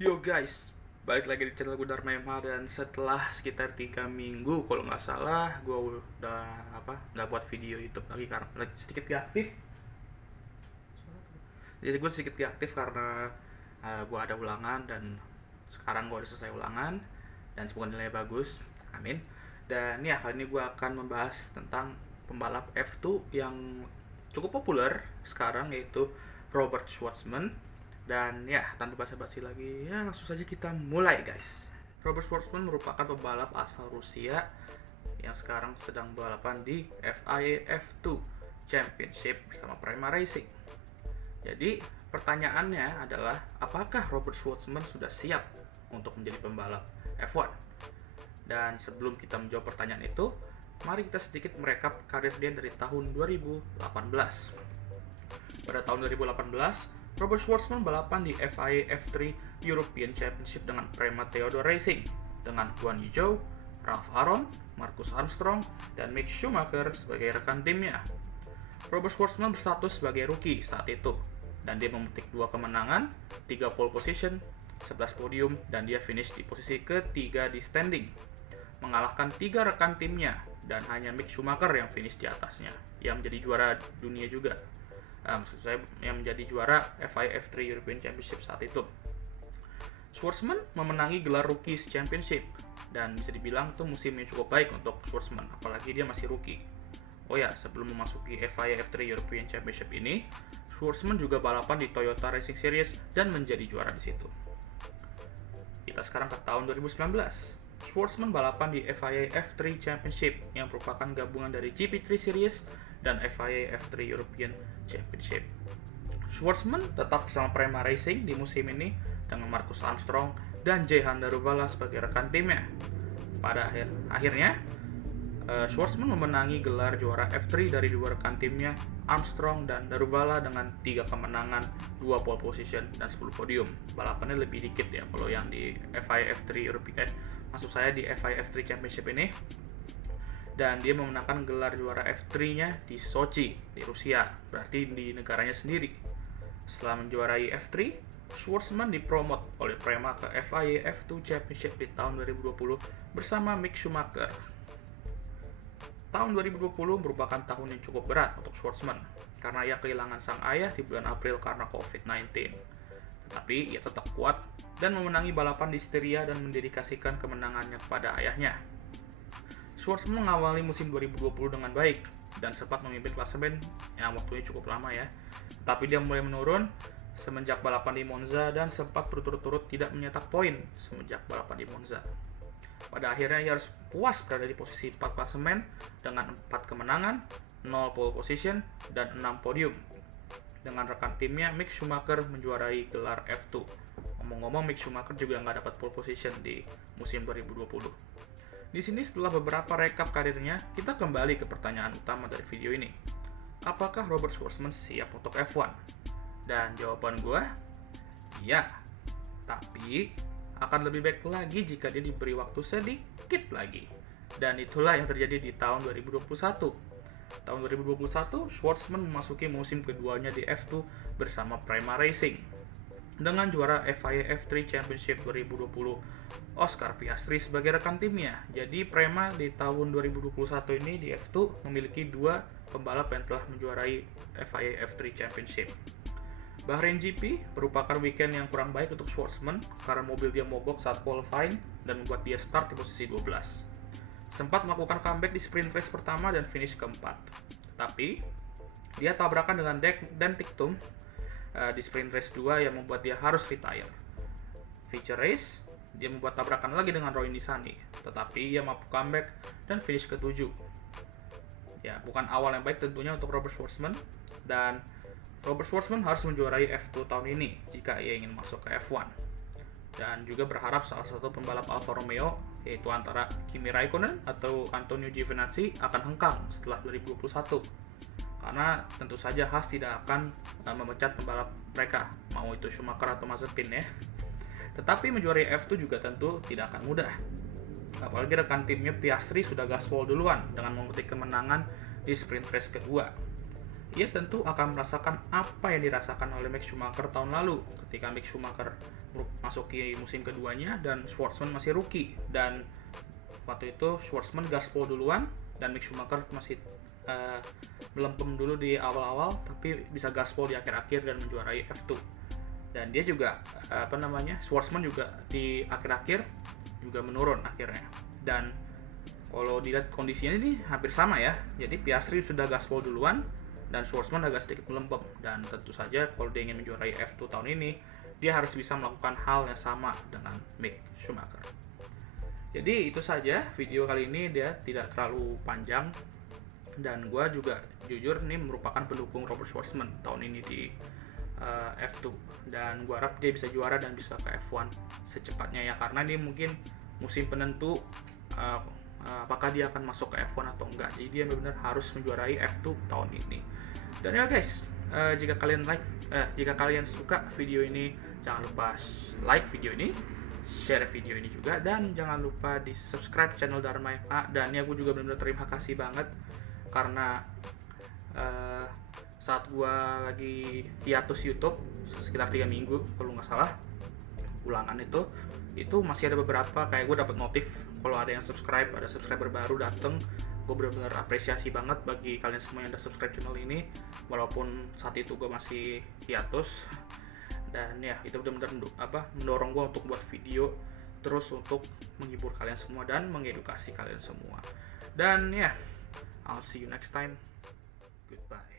Yo guys, balik lagi di channel gue Dharma dan setelah sekitar 3 minggu kalau nggak salah gue udah nggak buat video YouTube lagi karena sedikit gak aktif. Jadi gue sedikit gak aktif karena gue ada ulangan dan sekarang gue udah selesai ulangan dan semoga nilainya bagus, amin. Dan ya kali ini gue akan membahas tentang pembalap F2 yang cukup populer sekarang, yaitu Robert Schwartzman. Dan ya, tanpa basa-basi lagi, ya langsung saja kita mulai guys. Robert Schwartzman merupakan pembalap asal Rusia yang sekarang sedang balapan di FIA F2 Championship bersama Prema Racing. Jadi pertanyaannya adalah, apakah Robert Schwartzman sudah siap untuk menjadi pembalap F1? Dan sebelum kita menjawab pertanyaan itu, mari kita sedikit merekap karir dia dari tahun 2018. Pada tahun 2018, Robert Schwartzman balapan di FIA F3 European Championship dengan Prema Theodore Racing dengan Guan Yu Zhou, Ralph Aron, Marcus Armstrong, dan Mick Schumacher sebagai rekan timnya. Robert Schwartzman berstatus sebagai rookie saat itu, dan dia memetik 2 kemenangan, 3 pole position, 11 podium, dan dia finish di posisi ketiga di standing, mengalahkan 3 rekan timnya, dan hanya Mick Schumacher yang finish di atasnya, yang menjadi juara dunia juga. Maksud saya yang menjadi juara FIA F3 European Championship saat itu. Schwartzman memenangi gelar Rookies Championship, dan bisa dibilang itu musim yang cukup baik untuk Schwartzman, apalagi dia masih rookie. Oh ya, sebelum memasuki FIA F3 European Championship ini, Schwartzman juga balapan di Toyota Racing Series dan menjadi juara di situ. Kita sekarang ke tahun 2019. Schwartzman balapan di FIA F3 Championship yang merupakan gabungan dari GP3 Series dan FIA F3 European Championship. Schwartzman tetap bersama Prema Racing di musim ini dengan Marcus Armstrong dan Jehan Daruvala sebagai rekan timnya. Pada akhirnya, Schwartzman memenangi gelar juara F3 dari 2 rekan timnya, Armstrong dan Daruvala, dengan 3 kemenangan, 2 pole position, dan 10 podium. Balapannya lebih dikit ya kalau yang di FIA F3 European, maksud saya di FIA F3 Championship ini. Dan dia memenangkan gelar juara F3-nya di Sochi, di Rusia, berarti di negaranya sendiri. Setelah menjuarai F3, Schwartzman dipromot oleh Prema ke FIA F2 Championship di tahun 2020 bersama Mick Schumacher. Tahun 2020 merupakan tahun yang cukup berat untuk Schwartzman karena ia kehilangan sang ayah di bulan April karena COVID-19. Tetapi ia tetap kuat dan memenangi balapan di Styria dan mendedikasikan kemenangannya kepada ayahnya. Schwartzman mengawali musim 2020 dengan baik dan sempat memimpin klasemen yang waktunya cukup lama ya. Tetapi dia mulai menurun semenjak balapan di Monza dan sempat berturut-turut tidak mencetak poin semenjak balapan di Monza. Pada akhirnya ia harus puas berada di posisi 4 klasemen dengan 4 kemenangan, 0 pole position, dan 6 podium. Dengan rekan timnya, Mick Schumacher menjuarai gelar F2. Ngomong-ngomong, Mick Schumacher juga nggak dapat pole position di musim 2020. Di sini setelah beberapa rekap karirnya, kita kembali ke pertanyaan utama dari video ini. Apakah Robert Schwartzman siap untuk F1? Dan jawaban gue, ya. Tapi akan lebih baik lagi jika dia diberi waktu sedikit lagi. Dan itulah yang terjadi di tahun 2021. Tahun 2021, Schwartzman memasuki musim keduanya di F2 bersama Prema Racing. Dengan juara FIA F3 Championship 2020, Oscar Piastri sebagai rekan timnya. Jadi Prema di tahun 2021 ini di F2 memiliki 2 pembalap yang telah menjuarai FIA F3 Championship. Bahrain GP merupakan weekend yang kurang baik untuk Schwartzman karena mobil dia mogok saat qualifying dan membuat dia start di posisi 12. Sempat melakukan comeback di sprint race pertama dan finish keempat. Tapi dia tabrakan dengan Dan Ticktum di sprint race 2 yang membuat dia harus retire. Feature race, dia membuat tabrakan lagi dengan Roy Nissany, tetapi ia mampu comeback dan finish ke-7. Ya, bukan awal yang baik tentunya untuk Robert Schwartzman, dan Robert Schwartzman harus menjuarai F2 tahun ini jika ia ingin masuk ke F1. Dan juga berharap salah satu pembalap Alfa Romeo, yaitu antara Kimi Raikkonen atau Antonio Giovinazzi, akan hengkang setelah 2021. Karena tentu saja Haas tidak akan memecat pembalap mereka, mau itu Schumacher atau Mazepin ya. Tetapi menjuarai F2 juga tentu tidak akan mudah. Apalagi rekan timnya Piastri sudah gaspol duluan dengan memetik kemenangan di sprint race kedua. ia tentu akan merasakan apa yang dirasakan oleh Mick Schumacher tahun lalu ketika Mick Schumacher masuki musim keduanya dan Schwartzman masih rookie, dan waktu itu Schwartzman gaspol duluan dan Mick Schumacher masih melempem dulu di awal-awal tapi bisa gaspol di akhir-akhir dan menjuarai F2. Dan dia juga Schwartzman juga di akhir-akhir juga menurun akhirnya. Dan kalau dilihat kondisinya ini hampir sama ya. Jadi Piastri sudah gaspol duluan dan Schwartzman agak sedikit melempem, dan tentu saja kalau dia ingin menjuarai F2 tahun ini, dia harus bisa melakukan hal yang sama dengan Mick Schumacher. Jadi itu saja video kali ini, dia tidak terlalu panjang, dan gue juga jujur nih merupakan pendukung Robert Schwartzman tahun ini di F2, dan gue harap dia bisa juara dan bisa ke F1 secepatnya ya, karena ini mungkin musim penentu apakah dia akan masuk ke F1 atau enggak. Jadi dia benar-benar harus menjuarai F2 tahun ini. Dan ya guys, jika kalian suka video ini, jangan lupa like video ini, share video ini juga, dan jangan lupa di subscribe channel Dharma FA. Dan ya, gue juga benar-benar terima kasih banget karena saat gue lagi hiatus YouTube sekitar 3 minggu kalau nggak salah, ulangan itu masih ada beberapa kayak gue dapat notif kalau ada yang subscribe, ada subscriber baru dateng. Gue benar-benar apresiasi banget bagi kalian semua yang udah subscribe channel ini walaupun saat itu gue masih hiatus. Dan ya, itu benar-benar mendorong gue untuk buat video terus untuk menghibur kalian semua dan mengedukasi kalian semua. Dan ya, I'll see you next time. Goodbye.